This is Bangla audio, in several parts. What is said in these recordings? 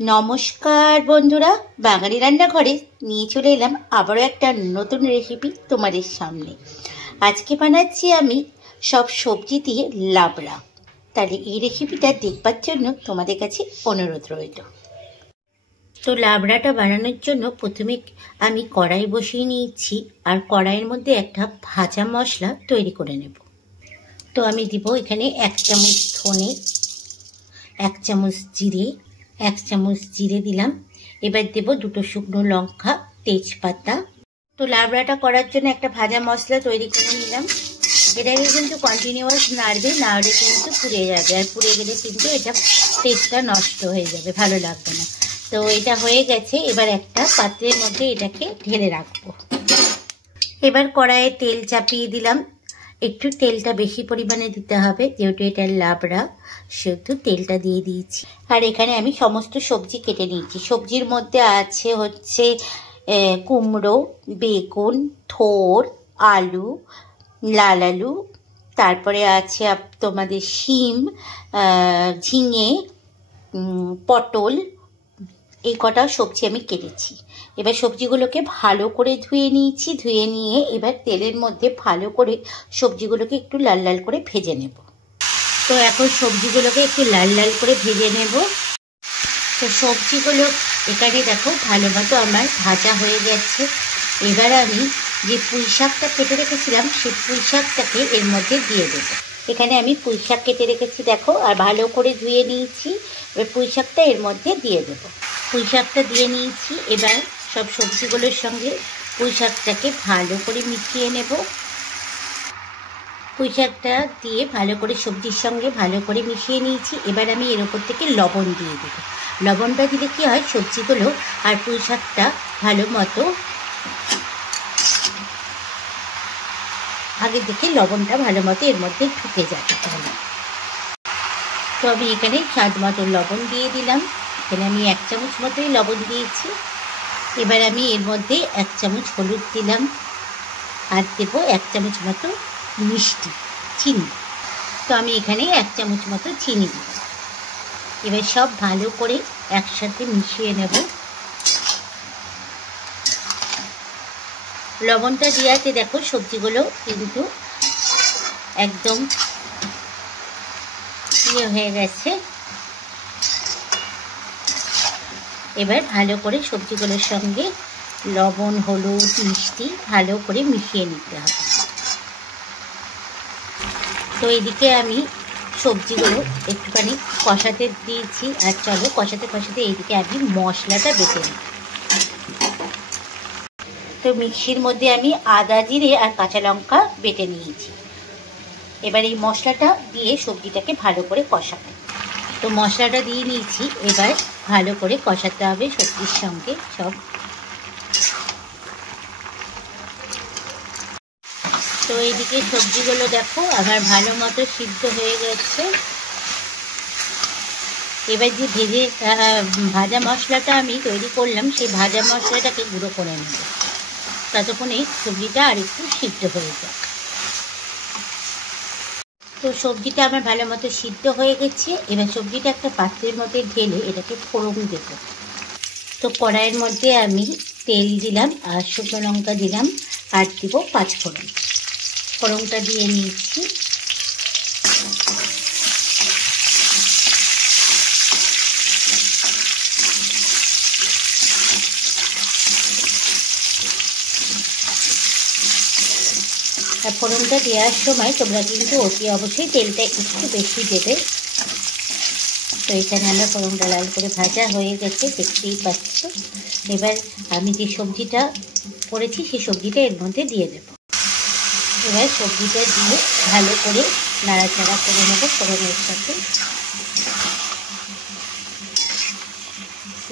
নমস্কার বন্ধুরা, বাঙালি রান্নাঘরে নিয়ে চলে এলাম আবারও একটা নতুন রেসিপি তোমাদের সামনে। আজকে বানাচ্ছি আমি সব সবজি দিয়ে লাবড়া। তাহলে এই রেসিপিটা দেখবার জন্য তোমাদের কাছে অনুরোধ রইল। তো লাবড়াটা বানানোর জন্য প্রথমে আমি কড়াই বসিয়ে নিয়েছি, আর কড়াইয়ের মধ্যে একটা ভাজা মশলা তৈরি করে নেব। তো আমি দিব এখানে 1 চামচ ধনে, 1 চামচ জিরে, 1 চামচ জিরে দিলাম। এবার দেব 2টো শুকনো লঙ্কা, তেজপাতা। তো লাবড়াটা করার জন্য একটা ভাজা মশলা তৈরি করে নিলাম। এটাকে কিন্তু কন্টিনিউয়াস নাড়বে, না হলে কিন্তু পুড়ে যাবে, আর পুড়ে গেলে কিন্তু এটা টেস্টটা নষ্ট হয়ে যাবে, ভালো লাগবে না। তো এটা হয়ে গেছে, এবার একটা পাত্রের মধ্যে এটাকে ঢেলে রাখবো। এবার কড়াইয়ে তেল চাপিয়ে দিলাম। একটু তেলটা বেশি পরিমাণে দিতে হবে, যেহেতু এটা লাবড়া, সেহেতু তেলটা দিয়ে দিয়েছি। আর এখানে আমি সমস্ত সবজি কেটে নিয়েছি। সবজির মধ্যে আছে হচ্ছে কুমড়ো, বেগুন, থোর, আলু, লাল আলু, তারপরে আছে তোমাদের শিম, ঝিঙে, পটল। এই কটা সবজি আমি কেটেছি। এবার সবজিগুলোকে ভালো করে ধুয়ে নিয়েছি। ধুয়ে নিয়ে এবার তেলের মধ্যে ভালো করে সবজিগুলোকে একটু লাল লাল করে ভেজে নেব। তো এখন সবজিগুলোকে একটু লাল লাল করে ভেজে নেব। তো সবজিগুলো এখানে দেখো ভালো মতো আমার ভাজা হয়ে গেছে। এবার আমি যে পুঁই শাকটা কেটে রেখেছিলাম সেই পুঁই শাকটাকে এর মধ্যে দিয়ে দেবো। এখানে আমি পুঁই শাক কেটে রেখেছি দেখো, আর ভালো করে ধুয়ে নিয়েছি। এবার পুঁই শাকটা এর মধ্যে দিয়ে দেবো। পুঁই শাকটা দিয়ে নিয়েছি। এবার সব সবজিগুলোর সঙ্গে পুঁই শাকটাকে ভালো করে মিশিয়ে নেব। পুঁই শাকটা দিয়ে ভালো করে সবজির সঙ্গে ভালো করে মিশিয়ে নিয়েছি। এবার আমি এর ওপর থেকে লবণ দিয়ে দেব। লবণটা দিলে কি হয়, সবজিগুলো আর পুঁই শাকটা ভালো মতো আগে দেখে লবণটা ভালো মতো এর মধ্যে ঢুকে যাবে। তো আমি এখানে স্বাদ মতো লবণ দিয়ে দিলাম। এখানে আমি 1 চামচ মতোই লবণ দিয়েছি। এবার আমি এর মধ্যে 1 চামচ হলুদ দিলাম, আর দেব 1 চামচ মতো মিষ্টি, চিনি। তো আমি এখানে 1 চামচ মতো চিনি দিলাম। এবার সব ভালো করে একসাথে মিশিয়ে নেব। লবণটা দেওয়াতে দেখো সবজিগুলো কিন্তু একদম হয়ে গেছে। এবার ভালো করে সবজিগুলোর সঙ্গে লবণ, হলুদ, মিষ্টি ভালো করে মিশিয়ে নিতে হবে। তো এদিকে আমি সবজিগুলো একটুখানি কষাতে দিয়েছি, আর চলো কষাতে কষাতে এইদিকে আমি মশলাটা বেটে নিই। তো মিক্সির মধ্যে আমি আদা, জিরে আর কাঁচা লঙ্কা বেটে নিয়েছি। এবার এই মশলাটা দিয়ে সবজিটাকে ভালো করে কষাবো। তো মশলাটা দিয়ে নিয়েছি, এবার ভালো করে কষাতে হবে সবজির সঙ্গে সব। তো এইদিকে সবজিগুলো দেখো আমার ভালো মতো সিদ্ধ হয়ে গেছে। এবার যে ভাজা মশলাটা আমি তৈরি করলাম, সেই ভাজা মশলাটাকে গুঁড়ো করে নেব। ততক্ষণে সবজিটা আর একটু সিদ্ধ হয়ে যায়। তো সবজিটা আমার ভালো মতো সিদ্ধ হয়ে গেছে। এবার সবজিটা একটা পাত্রের মধ্যে ঢেলে এটাকে ফোড়ন দেব। তো কড়াইয়ের মধ্যে আমি তেল দিলাম, আর শুকনো লঙ্কা দিলাম, আর দিব 5 ফোড়ন। ফোড়নটা দিয়ে নিচ্ছি। আর ফোড়নটা দেওয়ার সময় তোমরা কিন্তু অতি অবশ্যই তেলটা একটু বেশি দেবে। তো এখানে আমার ফোড়নটা লাল করে ভাজা হয়ে গেছে, দেখতেই পাচ্ছ। এবার আমি যে সবজিটা করেছি সেই সবজিটা এর মধ্যে দিয়ে দেব। এবার সবজিটা দিয়ে ভালো করে নাড়াচাড়া করে নেব ফোড়নের সাথে।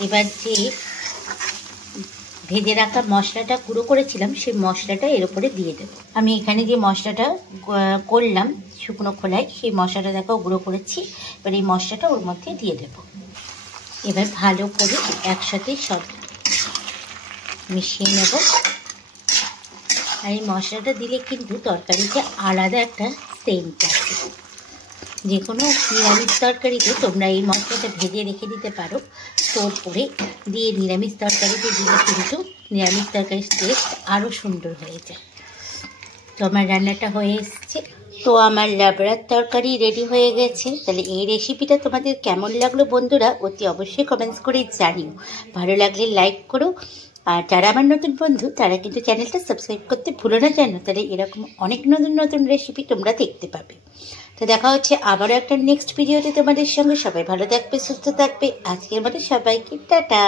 এবার যে ভেজে রাখা মশলাটা গুঁড়ো করেছিলাম সেই মশলাটা এর উপরে দিয়ে দেব। আমি এখানে যে মশলাটা করলাম শুকনো খোলায়, সেই মশলাটা দেখো গুঁড়ো করেছি। এবার এই মশলাটা ওর মধ্যে দিয়ে দেব। এবার ভালো করে একসাথে সব মিশিয়ে নেব। আর এই মশলাটা দিলে কিন্তু তরকারিতে আলাদা একটা সেন্ট আছে। যে কোনো নিরামিষ তরকারিতে তোমরা এই মশলাটা ভেজে রেখে দিতে পারো, স্টোর করে দিয়ে নিরামিষ তরকারিতে দিলে কিন্তু নিরামিষ তরকারির টেস্ট আরও সুন্দর হয়ে যায়। তো আমার রান্নাটা হয়ে এসছে, তো আমার লাবড়ার তরকারি রেডি হয়ে গেছে। তাহলে এই রেসিপিটা তোমাদের কেমন লাগলো বন্ধুরা, অতি অবশ্যই কমেন্টস করে জানিও। ভালো লাগলে লাইক করো, আর যারা আমার নতুন বন্ধু তারা কিন্তু চ্যানেলটা সাবস্ক্রাইব করতে ভুলো না যেন, তাহলে এরকম অনেক নতুন নতুন রেসিপি তোমরা দেখতে পাবে। তো দেখা হচ্ছে আবারও একটা নেক্সট ভিডিওতে তোমাদের সঙ্গে। সবাই ভালো থাকবে, সুস্থ থাকবে। আজকের মতো সবাইকে টাটা।